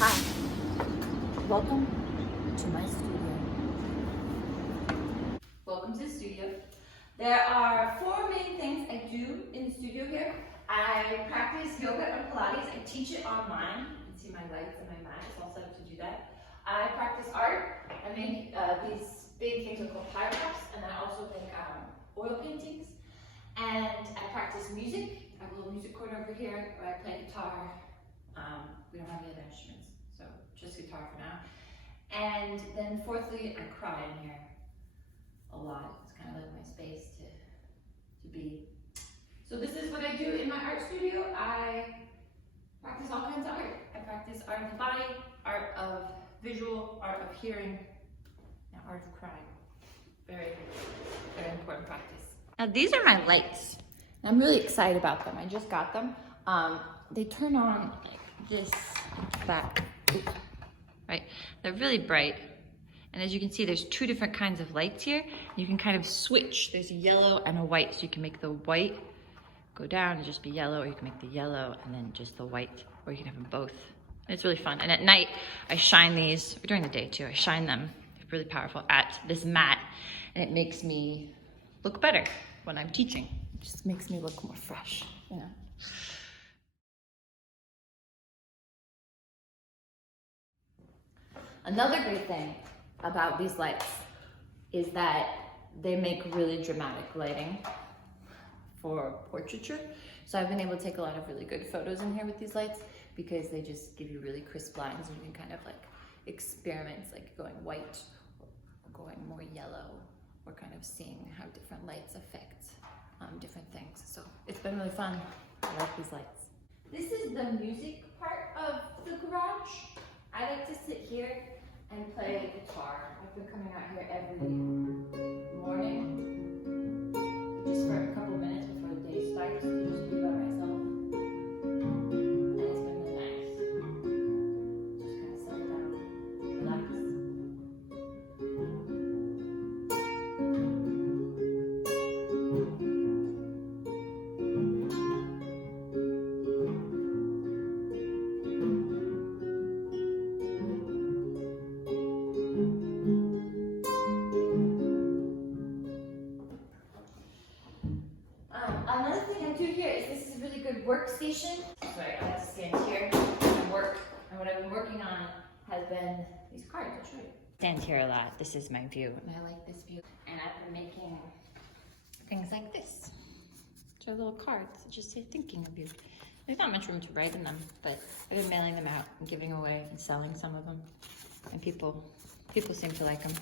Hi, welcome to my studio. Welcome to the studio. There are four main things I do in the studio here. I practice yoga and Pilates. I teach it online. You can see my lights and my mat. It's all set up to do that. I practice art. I make these big things are called pyrographs, and I also make oil paintings. And I practice music. I have a little music corner over here where I play guitar. We don't have any other instruments, so just guitar for now. And then fourthly, I cry in here a lot. It's kind of like my space to be. So this is what I do in my art studio. I practice all kinds of art. I practice art of the body, art of visual, art of hearing, and art of crying. Very, very important practice. Now these are my lights. I'm really excited about them. I just got them. They turn on like this, that, right? They're really bright. And as you can see, there's two different kinds of lights here. You can kind of switch. There's a yellow and a white. So you can make the white go down and just be yellow, or you can make the yellow and then just the white, or you can have them both. And it's really fun. And at night, I shine these, or during the day too, I shine them, really powerful, at this mat. And it makes me look better when I'm teaching. It just makes me look more fresh, you know? Another great thing about these lights is that they make really dramatic lighting for portraiture. So I've been able to take a lot of really good photos in here with these lights because they just give you really crisp lines, and you can kind of like experiment, like going white or going more yellow, or kind of seeing how different lights affect different things. So it's been really fun. I like these lights. This is the music part of the garage. I like to sit here and play guitar. I've been coming out here every morning, just for a couple minutes before the day starts, to just be by myself. And it's been really nice. Just kind of settle down, relax. Another thing I do here is this is a really good workstation. Sorry, I like to stand here and work. And what I've been working on has been these cards. I'll show you. Stand here a lot. This is my view, and I like this view. And I've been making things like this. So little cards that just say thinking of you. There's not much room to write in them, but I've been mailing them out and giving away and selling some of them. And people seem to like them.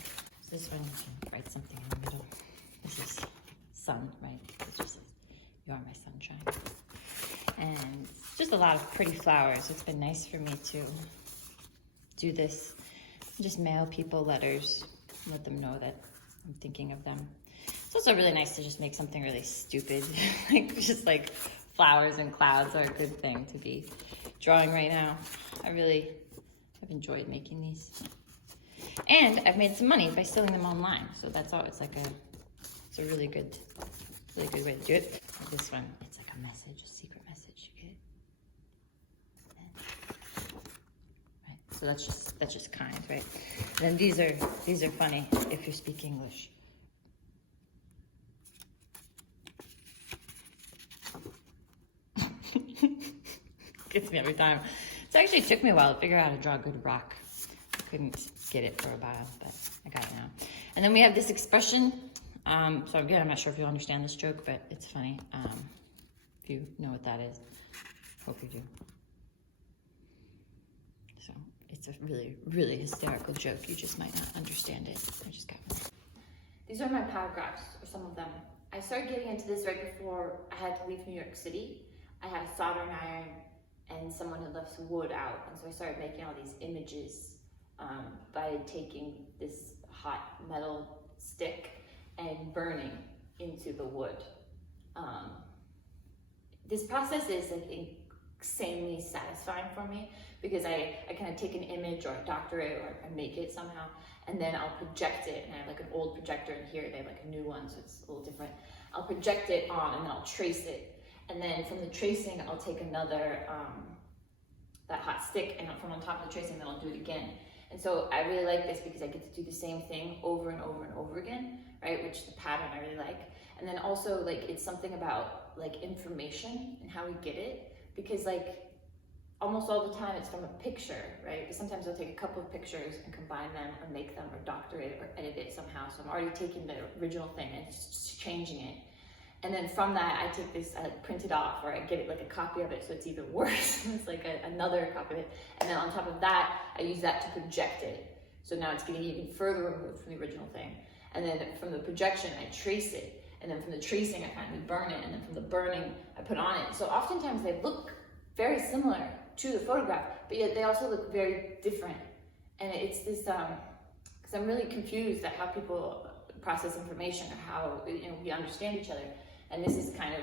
So this one, you can write something in the middle. This is sun, right? It just says, "You are my sunshine." And just a lot of pretty flowers. It's been nice for me to do this. Just mail people letters, let them know that I'm thinking of them. It's also really nice to just make something really stupid. Like just like flowers and clouds are a good thing to be drawing right now. I've enjoyed making these. And I've made some money by selling them online. So that's all, it's a really good way to do it. This one, it's like a message, a secret message you get. Right. So that's just kind, right? And then these are funny if you speak English. Gets me every time. So actually it took me a while to figure out how to draw a good rock. I couldn't get it for a while, but I got it now. And then we have this expression. So again, I'm not sure if you'll understand this joke, but it's funny. If you know what that is, hope you do. So it's a really, really hysterical joke. You just might not understand it. I just got one. These are my pyrographs, or some of them. I started getting into this right before I had to leave New York City. I had a soldering iron, and someone had left some wood out, and so I started making all these images by taking this hot metal stick and burning into the wood. This process is like insanely satisfying for me because I kind of take an image or I doctor it or I make it somehow, and then I'll project it. And I have like an old projector in here. They have like a new one, so it's a little different. I'll project it on and then I'll trace it. And then from the tracing, I'll take another that hot stick, and from on top of the tracing, then I'll do it again. And so I really like this because I get to do the same thing over and over and over again, right? Which the pattern I really like. And then also like it's something about like information and how we get it, because like almost all the time it's from a picture, right? But sometimes I'll take a couple of pictures and combine them or make them or doctor it or edit it somehow. So I'm already taking the original thing and just changing it. And then from that, I take this, I print it off, or I get it like a copy of it, so it's even worse. It's like another copy of it. And then on top of that, I use that to project it. So now it's getting even further removed from the original thing. And then from the projection, I trace it. And then from the tracing, I finally burn it. And then from the burning, I put on it. So oftentimes they look very similar to the photograph, but yet they also look very different. And it's this, because I'm really confused at how people process information or how we understand each other. And this is kind of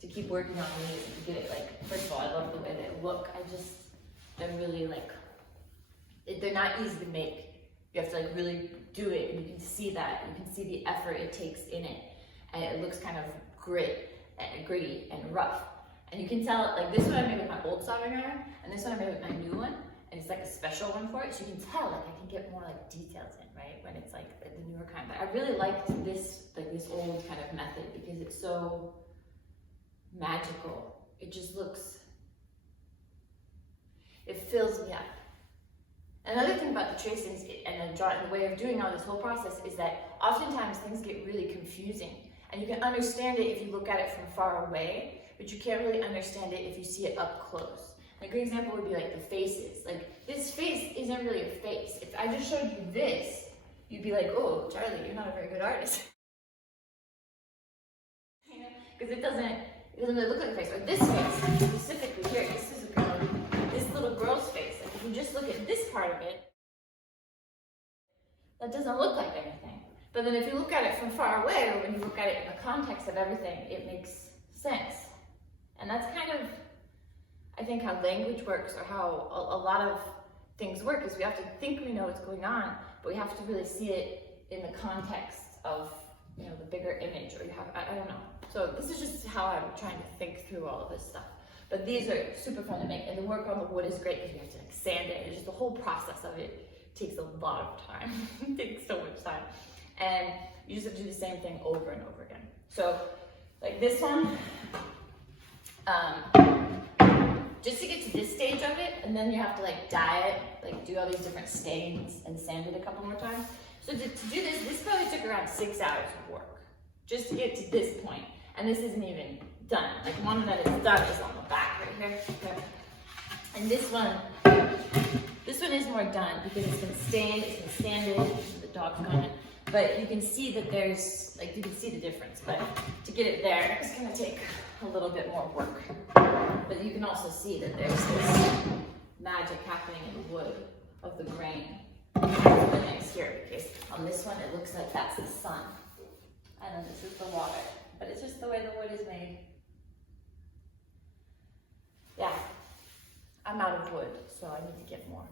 to keep working on me to get it like, first of all, I love the way they look. They're really like, they're not easy to make. You have to like really do it, and you can see that. You can see the effort it takes in it. And it looks kind of gritty and rough. And you can tell, like this one I made with my old soldering iron, and this one I made with my new one. And it's like a special one for it, so you can tell, like I can get more like details in, right? When it's like the newer kind. But I really liked this, like this old kind of method, because it's so magical. It just looks, it fills me up. Another thing about the tracings and the drawing, the way of doing all this whole process is that oftentimes things get really confusing. And you can understand it if you look at it from far away, but you can't really understand it if you see it up close. A good example would be like the faces. Like this face isn't really a face. If I just showed you this, you'd be like, oh, Charlie, you're not a very good artist. Because it doesn't really look like a face. Or this face, specifically here, this is a girl, this little girl's face. Like if you just look at this part of it, that doesn't look like anything. But then if you look at it from far away, or when you look at it in the context of everything, it makes sense. And that's kind of, I think, how language works, or how a lot of things work, is we have to think we know what's going on, but we have to really see it in the context of, the bigger image, or you have, I don't know. So this is just how I'm trying to think through all of this stuff. But these are super fun to make, and the work on the wood is great because you have to like sand it. It's just the whole process of it takes a lot of time. It takes so much time. And you just have to do the same thing over and over again. So like this one, just to get to this stage of it, and then you have to like dye it, like do all these different stains and sand it a couple more times. So to do this probably took around 6 hours of work, just to get to this point. And this isn't even done. Like one that is done is on the back right here. Okay. And this one is more done because it's been stained, it's been sanded, the dog's going in. But you can see that there's, like you can see the difference, but to get it there, it's gonna take a little bit more work. But you can also see that there's this magic happening in the wood of the grain. It's really nice here because on this one it looks like that's the sun. And then this is the water. But it's just the way the wood is made. Yeah, I'm out of wood, so I need to get more.